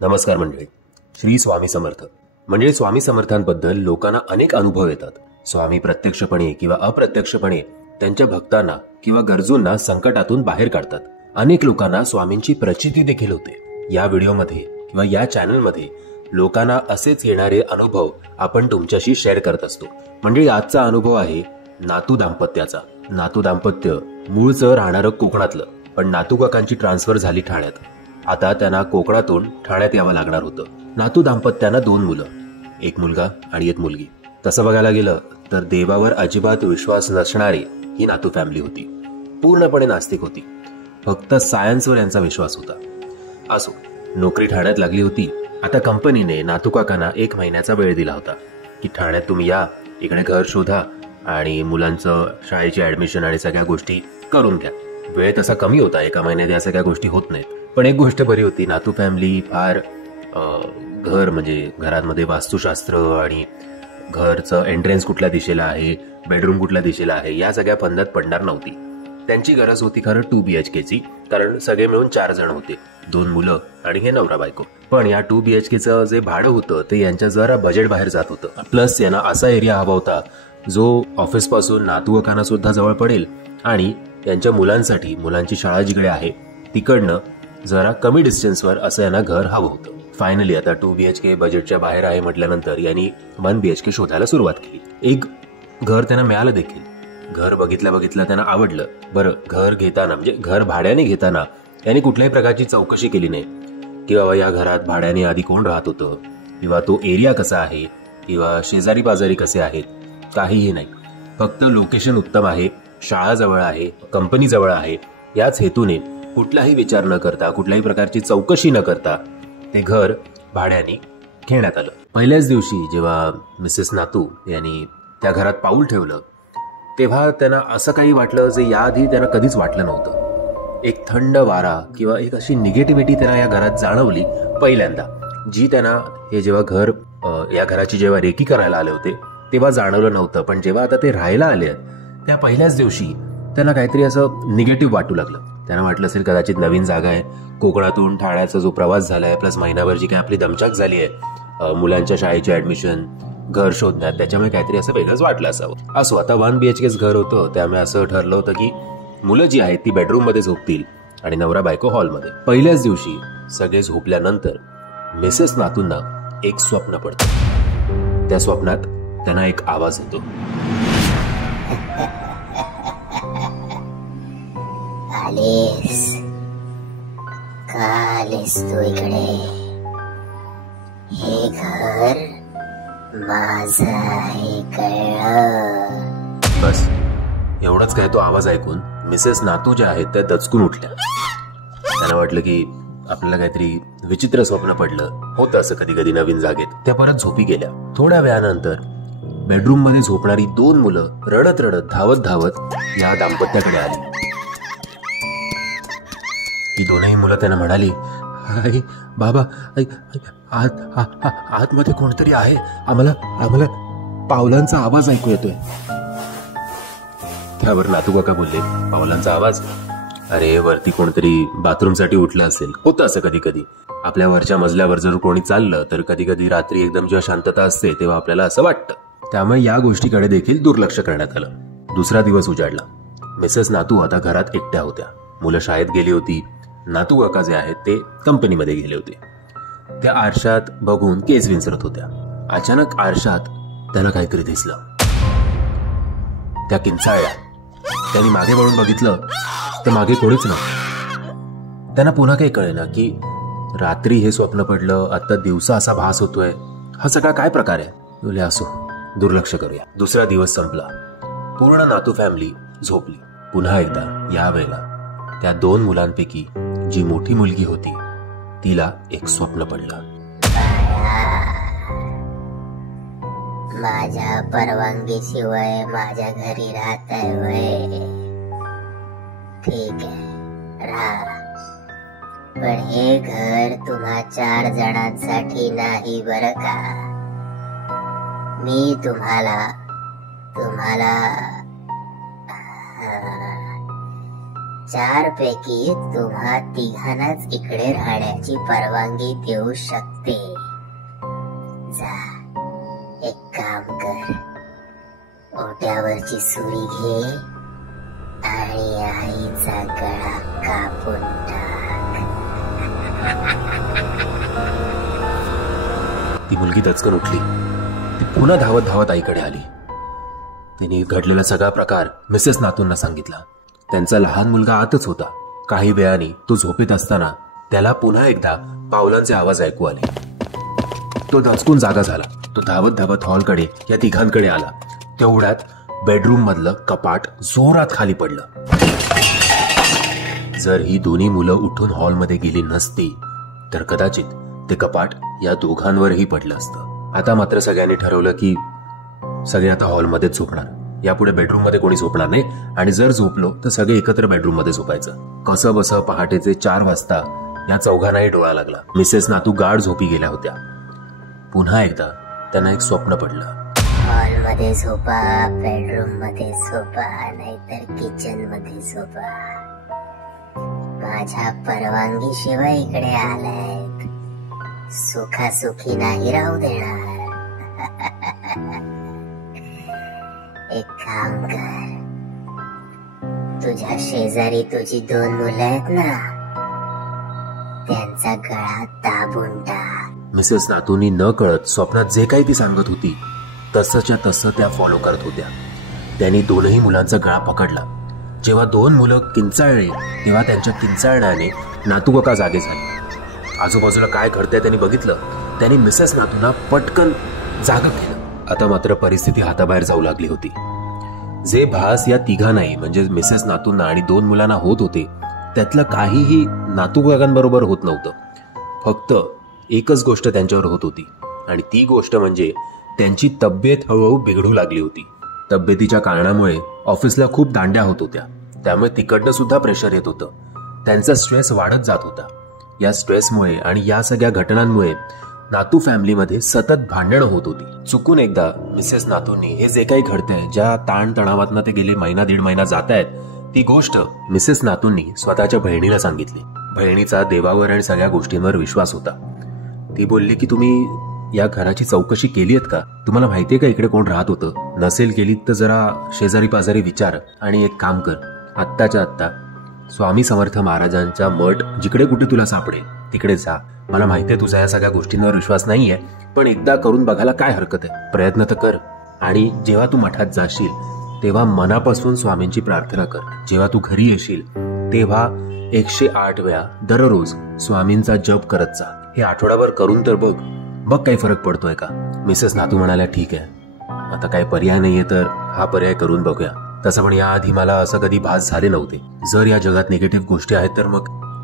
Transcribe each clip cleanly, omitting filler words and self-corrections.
नमस्कार मंडळी. श्री स्वामी समर्थ. म्हणजे स्वामी समर्थांबद्दल लोकांना अनेक अनुभव येतात. स्वामी प्रत्यक्षपणे किंवा अप्रत्यक्षपणे त्यांच्या भक्तांना किंवा गरजूंना संकटातून बाहेर काढतात. अनेक लोकांना स्वामींची प्रचिती देखील होते. या व्हिडिओमध्ये किंवा या चॅनलमध्ये लोकांना असेच येणारे अनुभव आपण तुमच्याशी शेअर करत असतो. म्हणजे आजचा अनुभव आहे नातू दाम्पत्याचा. नातू दाम्पत्य मूळचं राहणारं कोकणातलं, पण नातू काकांची ट्रान्सफर झाली ठाण्यात. आता त्यांना कोकणातून ठाण्यात यावं लागणार होतं. नातू दाम्पत्यांना 2 मुलं, एक मुलगा आणि एक मुलगी. तसं बघायला गेलं तर देवावर अजिबात विश्वास नसणारी ही नातू फॅमिली होती. पूर्णपणे नास्तिक होती. फक्त सायन्सवर यांचा विश्वास होता. असो, नोकरी ठाण्यात लागली होती. आता कंपनीने नातू काकांना 1 महिन्याचा वेळ दिला होता की ठाण्यात तुम्ही या, इकडे घर शोधा आणि मुलांचं शाळेची ऍडमिशन आणि सगळ्या गोष्टी करून घ्या. वेळ तसा कमी होता, 1 महिन्यात या सगळ्या गोष्टी होत नाहीत. पण एक गोष्ट बरी होती, नातू फॅमिली फार घर म्हणजे घरांमध्ये वास्तुशास्त्र आणि घरचं एंट्रन्स कुठल्या दिशेला आहे, बेडरूम कुठल्या दिशेला आहे, या सगळ्या फंदात पडणार नव्हती. त्यांची गरज होती खरं 2 BHKची, कारण सगळे मिळून 4 जण होते, 2 मुलं आणि हे नवरा बायको. पण या 2 BHKचं जे भाडं होतं ते यांच्या जरा बजेट बाहेर जात होतं. प्लस यांना असा एरिया हवा होता जो ऑफिस पासून नातू काकांना सुद्धा जवळ पडेल आणि त्यांच्या मुलांसाठी, मुलांची शाळा जिकडे आहे तिकडनं जरा कमी डिस्टन्सवर असं यांना घर हवं होतं. फायनली आता 2 BHK बजेटच्या बाहेर आहे म्हटल्यानंतर यांनी 1 BHK शोधायला सुरुवात केली. एक घर त्यांना मिळालं देखील. घर बघितल्या त्यांना आवडलं. बरं, घर घेताना म्हणजे घर भाड्याने घेताना यांनी कुठल्याही प्रकारची चौकशी केली नाही की बाबा या घरात भाड्याने आधी कोण राहत होतं किंवा तो एरिया कसा आहे किंवा शेजारी पाजारी कसे आहेत, काहीही नाही. फक्त लोकेशन उत्तम आहे, शाळा जवळ आहे, कंपनी जवळ आहे, याच हेतूने कुठलाही विचार न करता, कुठल्याही प्रकारची चौकशी न करता ते घर भाड्याने घेण्यात आलं. पहिल्याच दिवशी जेव्हा मिसेस नातू यांनी त्या घरात पाऊल ठेवलं तेव्हा त्यांना असं काही वाटलं जे याआधी त्यांना कधीच वाटलं नव्हतं. एक थंड वारा किंवा एक अशी निगेटिव्हिटी त्यांना या घरात जाणवली पहिल्यांदा, जी त्यांना हे जेव्हा घर या घराची जेव्हा रेकी करायला आले होते तेव्हा जाणवलं नव्हतं. पण जेव्हा आता ते राहायला आले त्या पहिल्याच दिवशी त्यांना काहीतरी असं निगेटिव्ह वाटू लागलं. त्यांना वाटलं असेल कदाचित नवीन जागा आहे, कोकणातून ठाण्याचा जो प्रवास झालाय, प्लस महिनाभर जी काही आपली दमछाक झाली आहे मुलांच्या शाळेची ऍडमिशन, घर शोधण्यात, त्याच्यामुळे काहीतरी असं वेगळंच वाटलं असावं. असो, आता 1 BHKच घर होतं, त्यामुळे असं ठरलं होतं की मुलं जी आहेत ती बेडरूम मध्ये झोपतील आणि नवरा बायको हॉलमध्ये. पहिल्याच दिवशी सगळे झोपल्यानंतर मिसेस नातूंना एक स्वप्न पडतं. त्या स्वप्नात त्यांना एक आवाज येतो. आलीस का आलीस तू इकडे? हे घर माझं आहे, कळलं? बस एवढंच काय. तो आवाज ऐकून मिसेस नातू ज्या आहेत त्या दचकून उठल्या. त्यांना वाटलं की आपल्याला काहीतरी विचित्र स्वप्न पडलं होतं असं कधी कधी नवीन जागेत. त्या परत झोपी गेल्या. थोड्या वेळानंतर बेडरूम मध्ये झोपणारी 2 मुलं रडत रडत धावत या दाम्पत्याकडे आली. ही दोनही मुलं त्यांना म्हणाली, आई बाबा, आतमध्ये कोणतरी आहे, आम्हाला पावलांचा आवाज ऐकू येतोय. त्यावर नातू काका बोलले, पावलांचा आवाज? अरे, वरती कोणतरी बाथरूमसाठी उठलं असेल. होतं असं कधी कधी. आपल्या वरच्या मजल्यावर जर कोणी चाललं तर कधी कधी रात्री एकदम जेव्हा शांतता असते तेव्हा आपल्याला असं वाटतं. त्यामुळे या गोष्टीकडे देखील दुर्लक्ष करण्यात आलं. दुसरा दिवस उजाडला. मिसेस नातू आता घरात एकट्या होत्या. मुलं शाळेत गेली होती. नातू काका जे आहेत ते कंपनीमध्ये गेले होते. त्या आरशात बघून केस विंचरत होत्या. अचानक आरशात त्यांना काहीतरी दिसलं. त्या किंचाळल्या. त्यांनी मागे वळून बघितलं तर मागे कोणीच नव्हतं. त्यांना पुन्हा काही कळेना की रात्री हे स्वप्न पडलं, आता दिवसा असा भास होतोय, हा सगळा काय प्रकार आहे. बोले असो, दुर्लक्ष करूया. दुसरा दिवस संपला. पूर्ण नातू फॅमिली झोपली. पुन्हा एकदा यावेळेला त्या 2 मुलांपैकी जी मोठी मुलगी होती तिला एक स्वप्न पडलं. माझ्या परवानगीशिवाय माझ्या घरी राहताय वय? ठीक आहे, राहा. पण हे घर तुम्हा 4 जणांसाठी नाही बरं का. मी तुम्हाला 4 पैकी तुम्हा तिघांनाच इकडे राहण्याची परवानगी देऊ शकते. जा, एक काम कर, ओट्यावरची सुरी घे आणि आईचा गळा कापून टाक. ती मुलगी दचकन उठली. ती पुन्हा धावत धावत आईकडे आली. तिने घडलेला सगळा प्रकार मिसेस नातूंना सांगितला. त्यांचा लहान मुलगा आतच होता. काही वेळाने तो झोपेत असताना त्याला पुन्हा एकदा पावलांचे आवाज ऐकू आले. तो दचकून जागा झाला. तो धावत धावत हॉलकडे या तिघांकडे आला. तेवढ्यात बेडरूम मधलं कपाट जोरात खाली पडलं. जर ही दोन्ही मुलं उठून हॉलमध्ये गेली नसती तर कदाचित ते कपाट या दोघांवरही पडलं असतं. आता मात्र सगळ्यांनी ठरवलं की सगळे आता हॉलमध्येच झोपणार. यापुढे बेडरूम मध्ये कोणी झोपणार नाही आणि जर झोपलो तर सगळे एकत्र बेडरूम मध्ये झोपायचं. कसं बसं पहाटेचे 4 वाजता या चौघांनाही डोळा लागला. मिसेस नातू गाढ झोपी गेल्या होत्या. पुन्हा एकदा त्यांना एक स्वप्न पडलं. हॉल मध्ये झोपा, बेडरूम मध्ये झोपा, नाहीतर किचन मध्ये झोपा. माझ्या परवानगी शिवाय इकडे आलाय, सुखासुखी नाही राहू देणार. एक काम कर, तुझ्या शेजारी तुझी 2 मुलं आहेत ना, त्यांचा गळा दाबून टाक. मिसेस नातूंनी न कळत स्वप्नात जे काही ती सांगत होती तसंच्या तसं त्या फॉलो करत होत्या. त्यांनी दोनही मुलांचा गळा पकडला. जेव्हा 2 मुलं किंचाळली तेव्हा त्यांच्या किंचाळण्याने नातू काका जागे झाले. आजूबाजूला काय घडतंय त्यांनी बघितलं. त्यांनी मिसेस नातूंना पटकन जागं केलं. आता मात्र परिस्थिती हाताबाहेर जाऊ लागली होती. जे भास या तिघांनाही म्हणजे मिसेस नातूंना आणि 2 मुलांना होत होते त्यातलं काहीही नातू काकांबरोबर होत नव्हतं. फक्त एकच गोष्ट त्यांच्यावर होत होती आणि ती गोष्ट म्हणजे त्यांची तब्येत हळूहळू बिघडू लागली होती. तब्येतीच्या कारणामुळे ऑफिसला खूप दांड्या होत होत्या. त्यामुळे तिकडनं सुद्धा प्रेशर येत होतं. त्यांचा स्ट्रेस वाढत जात होता. या स्ट्रेसमुळे आणि या सगळ्या घटनांमुळे नातू फॅमिलीमध्ये सतत भांडणं होत होती. चुकून एकदा मिसेस नातूंनी हे जे काही घडतंय, ज्या ताणतणावातनं ते गेले 1.5 महिना जात आहेत, ती गोष्ट मिसेस नातूंनी स्वतःच्या बहिणीला सांगितली. बहिणीचा देवावर आणि सगळ्या गोष्टींवर विश्वास होता. ती बोलली की तुम्ही या घराची चौकशी केली आहेत का? तुम्हाला माहितीये का इकडे कोण राहत होतं? नसेल केली तर जरा शेजारी पाजारी विचार आणि एक काम कर, आत्ताच्या आत्ता स्वामी समर्थ महाराजांचा मठ जिकडे कुठे तुला सापडेल तिकडे जा. मला माहितीये तुझा या सगळ्या गोष्टींवर विश्वास नाहीये, पण एकदा करून बघायला काय हरकत आहे? प्रयत्न तर कर. आणि जेव्हा तू मठात जाशील तेव्हा मनापासून स्वामींची प्रार्थना कर. जेव्हा तू घरी येशील तेव्हा 108 वेळा दररोज स्वामींचा जप करत जा. हे आठवडाभर करून तर बघ, बघ काही फरक पडतोय का? मिसेस नातू म्हणाल्या ठीक आहे, आता काही पर्याय नाहीये तर हा पर्याय करून बघूया. तसं पण याआधी मला असं कधी भास झाले नव्हते. जर या जगात निगेटिव्ह गोष्टी आहेत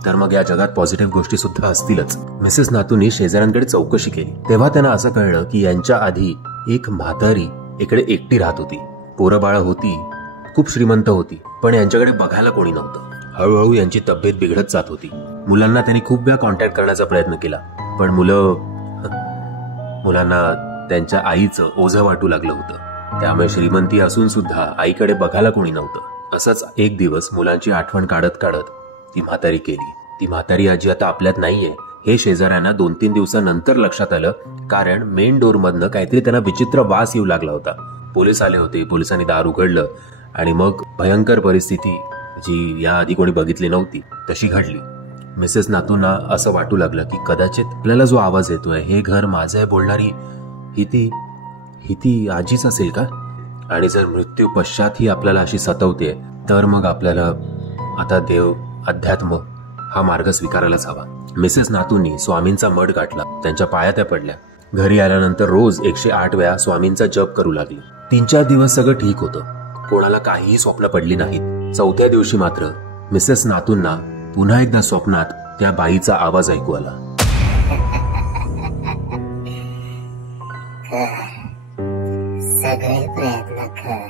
तर मग या जगात पॉझिटिव्ह गोष्टी सुद्धा असतीलच. मिसेस नातूंनी शेजाऱ्यांकडे चौकशी केली. तेव्हा त्यांना असं कळलं की यांच्या आधी एक म्हातारी इकडे एकटी राहत होती. पोरं बाळ होती, खूप श्रीमंत होती, पण यांच्याकडे बघायला कोणी नव्हतं. हळूहळू यांची तब्येत बिघडत जात होती. मुलांना त्यांनी खूप वेळा कॉन्टॅक्ट करण्याचा प्रयत्न केला, पण मुलांना त्यांच्या आईचं ओझं वाटू लागलं होतं. त्यामुळे श्रीमंती असून सुद्धा आईकडे बघायला कोणी नव्हतं. असंच एक दिवस मुलांची आठवण काढत काढत ती म्हातारी केली. ती म्हातारी आजी आता आपल्यात नाहीये हे शेजाऱ्यांना 2-3 दिवसानंतर लक्षात आलं, कारण मेन डोर मधनं काहीतरी त्यांना विचित्र वास येऊ लागला होता. पोलीस आले होते. पोलिसांनी दार उघडलं आणि मग भयंकर परिस्थिती जी याआधी कोणी बघितली नव्हती तशी घडली. मिसेस नातूंना असं वाटू लागलं की कदाचित आपल्याला जो आवाज येतोय हे घर माझं आहे बोलणारी ही ती आजीच असेल का? आणि जर मृत्यू पश्चात ही आपल्याला अशी सतवते तर मग आपल्याला आता देव अध्यात्म हा मार्ग स्वीकारायलाच हवा. मिसेस नातूंनी स्वामींचा मठ गाठला. त्यांच्या पाया त्या पडल्या. घरी आल्यानंतर रोज 108 वेळा स्वामींचा जप करू लागली. 3-4 दिवस सगळं ठीक होतं. कोणाला काहीही स्वप्न पडली नाहीत. 4थ्या दिवशी मात्र मिसेस नातूंना पुन्हा एकदा स्वप्नात त्या बाईचा आवाज ऐकू आला. सगळे प्रयत्न कर,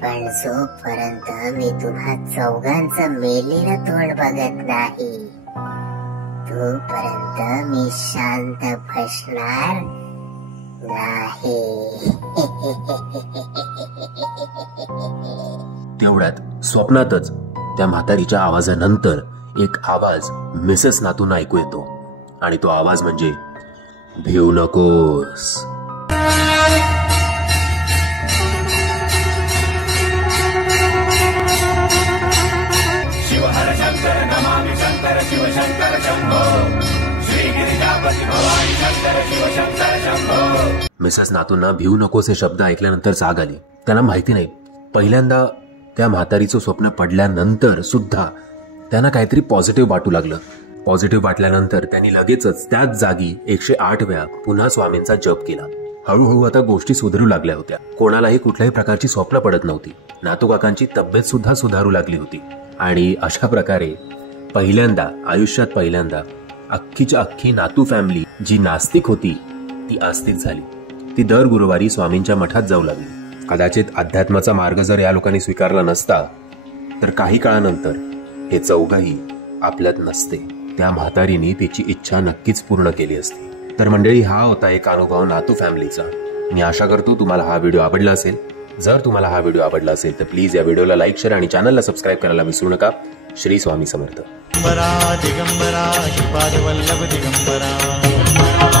पण जोपर्यंत मी तुम्हा चौघांचं मेलेलं तोंड बघत नाही तोपर्यंत मी शांत बसणार नाही. तेवढ्यात स्वप्नातच त्या म्हातारीच्या आवाजानंतर एक आवाज मिसेस नातूंना ऐकू येतो आणि तो आवाज म्हणजे भिऊ नकोस. मिसेस नातूंना भिऊ नकोस हे शब्द ऐकल्यानंतर जाग आली. त्यांना माहिती नाही, पहिल्यांदा त्या म्हातारीचं स्वप्न पडल्यानंतर सुद्धा त्यांना काहीतरी पॉझिटिव्ह वाटू लागलं. पॉझिटिव्ह वाटल्यानंतर त्यांनी लगेचच त्याच जागी 108 वेळा पुन्हा स्वामींचा जप केला. हळूहळू आता गोष्टी सुधारू लागल्या होत्या. कोणालाही कुठल्याही प्रकारची स्वप्न पडत नव्हती. नातू काकांची तब्येत सुद्धा सुधारू लागली होती. आणि अशा प्रकारे आयुष्यात पहिल्यांदा अख्खीच्या अख्खी नातू फॅमिली जी नास्तिक होती ती आस्तिक झाली. ती दर गुरुवारी स्वामींच्या मठात जाऊ लागली. कदाचित अध्यात्माचा मार्ग जर या लोकांनी स्वीकारला नसता तर काही काळानंतर हे चौघही आपल्यात नसते. त्या म्हातारीने तिची इच्छा नक्कीच पूर्ण केली असती. तर मंडळी, हा होता एक अनुभव नातू फॅमिलीचा. मी आशा करतो तुम्हाला हा व्हिडिओ आवडला असेल. जर तुम्हाला हा व्हिडिओ आवडला असेल तर प्लीज या व्हिडिओला लाईक, शेअर आणि चॅनलला सबस्क्राईब करायला विसरू नका. श्री स्वामी समर्थ. दिगंबरा दिगंबरा श्रीपाद वल्लभ दिगंबरा.